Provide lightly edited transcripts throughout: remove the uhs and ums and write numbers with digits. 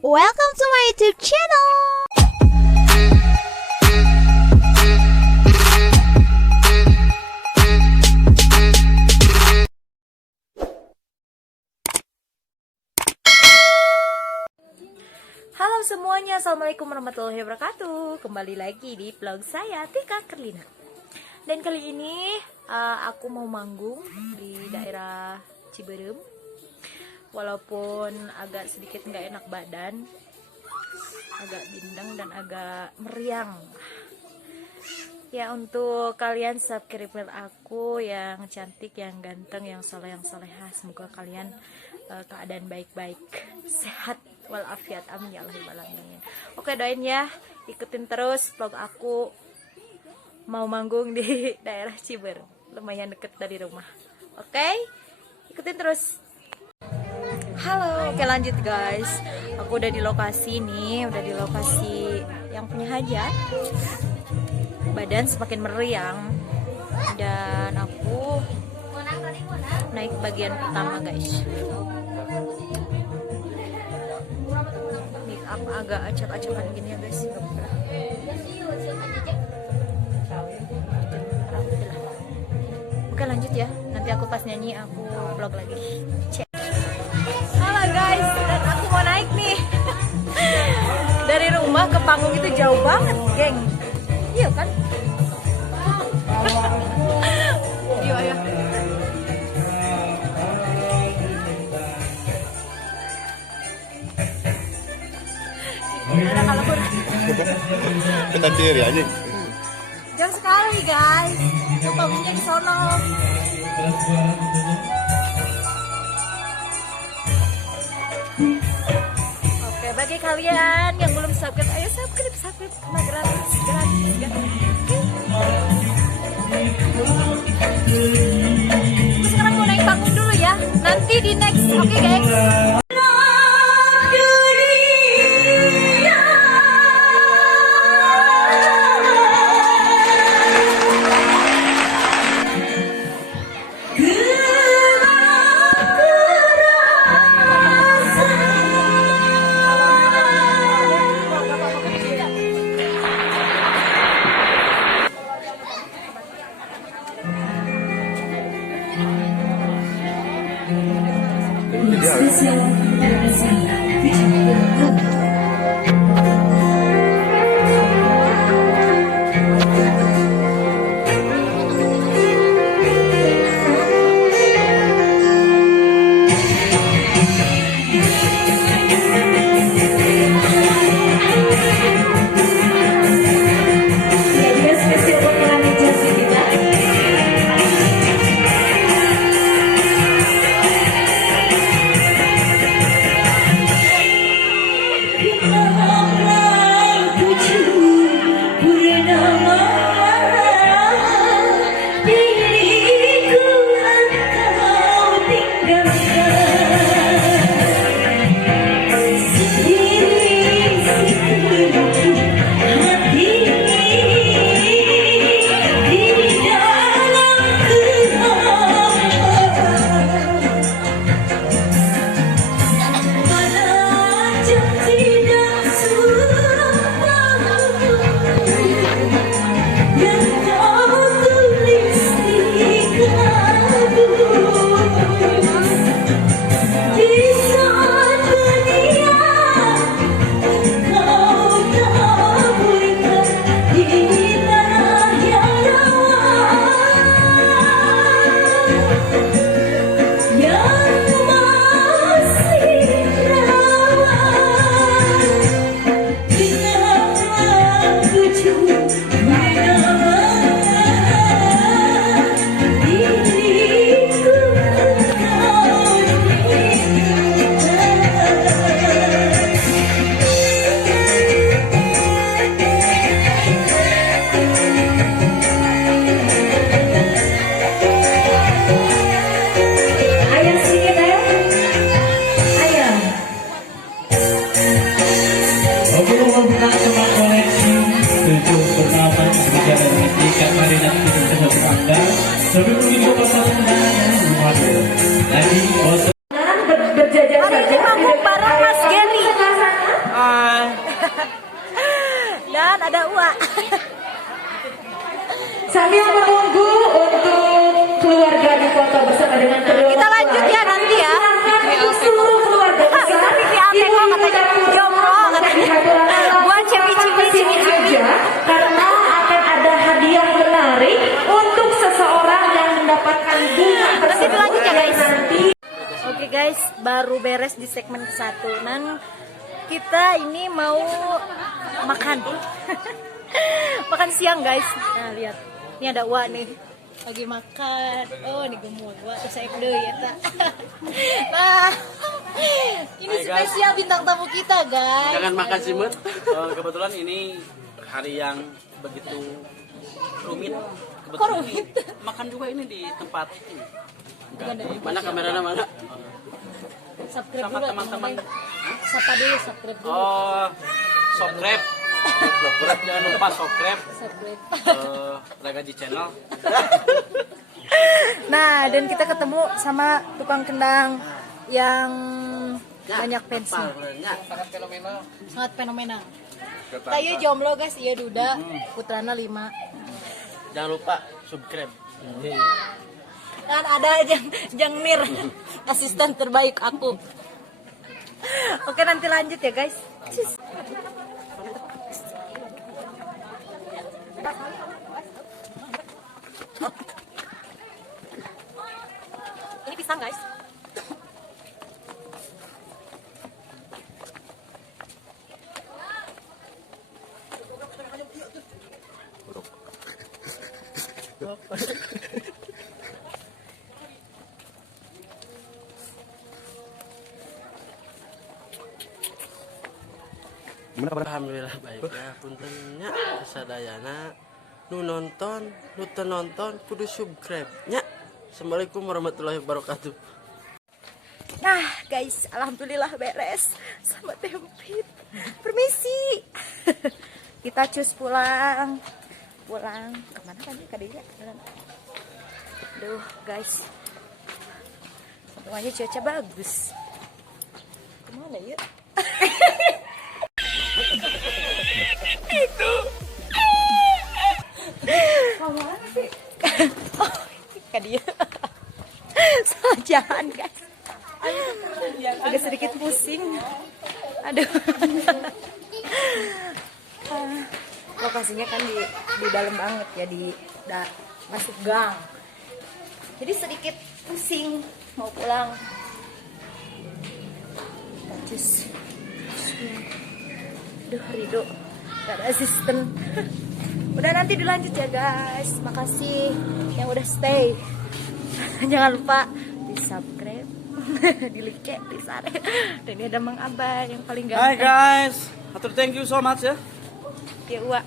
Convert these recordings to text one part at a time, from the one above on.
Welcome to my YouTube channel. Halo semuanya, assalamualaikum warahmatullahi wabarakatuh. Kembali lagi di vlog saya, Tika Kerlina. Dan kali ini aku mau manggung di daerah Ciberem. Walaupun agak sedikit nggak enak badan, agak bindeng dan agak meriang. Ya, untuk kalian subscriber aku yang cantik, yang ganteng, yang soleh, yang soleha, semoga kalian keadaan baik-baik, sehat walafiat, amin ya Allahul alamin. Oke, doain ya, ikutin terus vlog aku. Mau manggung di daerah Ciberem, lumayan deket dari rumah. Oke, ikutin terus. Halo, oke lanjut guys. Aku udah di lokasi nih, udah di lokasi yang punya hajat. Badan semakin meriang dan aku naik bagian pertama guys. Make up agak acak-acakan gini ya guys, gak apa-apa. Oke lanjut ya, nanti aku pas nyanyi aku vlog lagi. Cek. Halo guys, dan aku mau naik nih. Dari rumah ke panggung itu jauh banget geng. Iya kan? Iya ya. Ada kalau Kita ciri aja. jauh sekali guys. Itu panggungnya di sono. Oke, bagi kalian yang belum subscribe, ayo subscribe karena gratis. Aku sekarang mau naik panggung dulu ya. Nanti di next, oke guys. Iya. dan ada Uwa. Sambil menunggu untuk keluarga di foto bersama dengan kedua Kita lanjut ya nanti ya. untuk seluruh keluarga besar. Ibu katanya jomblo katanya. Buat cemi-cemi aja karena akan ada hadiah menarik untuk seseorang yang mendapatkan bunga Nanti dilanjut ya guys. nanti. Oke guys, baru beres di segmen ke-1. Dan kita ini mau makan. Makan siang guys. Nah lihat, ini ada Wak nih lagi makan. Oh ini gemuk Wak terus saya deh ya tak. Nah ini spesial bintang tamu kita guys. Jangan makan simut. Kebetulan ini hari yang begitu rumit. Kok rumit? Makan juga ini di tempat ini. Ganda. Mana kameranya mana? Subscribe Sama dulu teman-teman. Sapa dulu, subscribe dulu. Oh, subscribe. Jangan lupa subscribe. Subscribe. Ragaji channel. Nah, dan kita ketemu sama tukang kendang yang banyak fansnya. Sangat fenomenal. Saya jomblo guys, iya duda, putrana 5. Jangan lupa subscribe. Dan ada Jang Mir, asisten terbaik aku. Oke, nanti lanjut ya guys. Ini pisang guys. Alhamdulillah baik ya puntennya kesadayana nu nonton nu teu nonton kudu subscribe nya. Assalamualaikum warahmatullahi wabarakatuh. Nah guys, alhamdulillah beres sama tempit. Permisi. Kita cus pulang kemana kan kadinya? Aduh guys, semuanya cuaca bagus. Kemana ya? Itu. Kemana sih? Oh, kan dia. Salah jalan guys. Agak sedikit pusing. Aduh. Lokasinya kan di dalam banget ya, masuk gang. Jadi sedikit pusing mau pulang. Cus. Aduh Rido, gak ada asisten. Udah nanti dilanjut ya guys. Makasih yang udah stay. Jangan lupa di subscribe, di like, di share. Dan ini ada Mang Abah yang paling ganteng. Hai guys, atur thank you so much ya. Ya Uwa.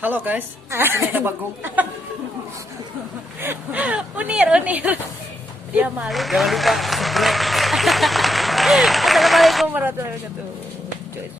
Halo guys, sini ada Bagong. Unir. Dia malu. Jangan lupa subscribe. Assalamualaikum warahmatullahi wabarakatuh.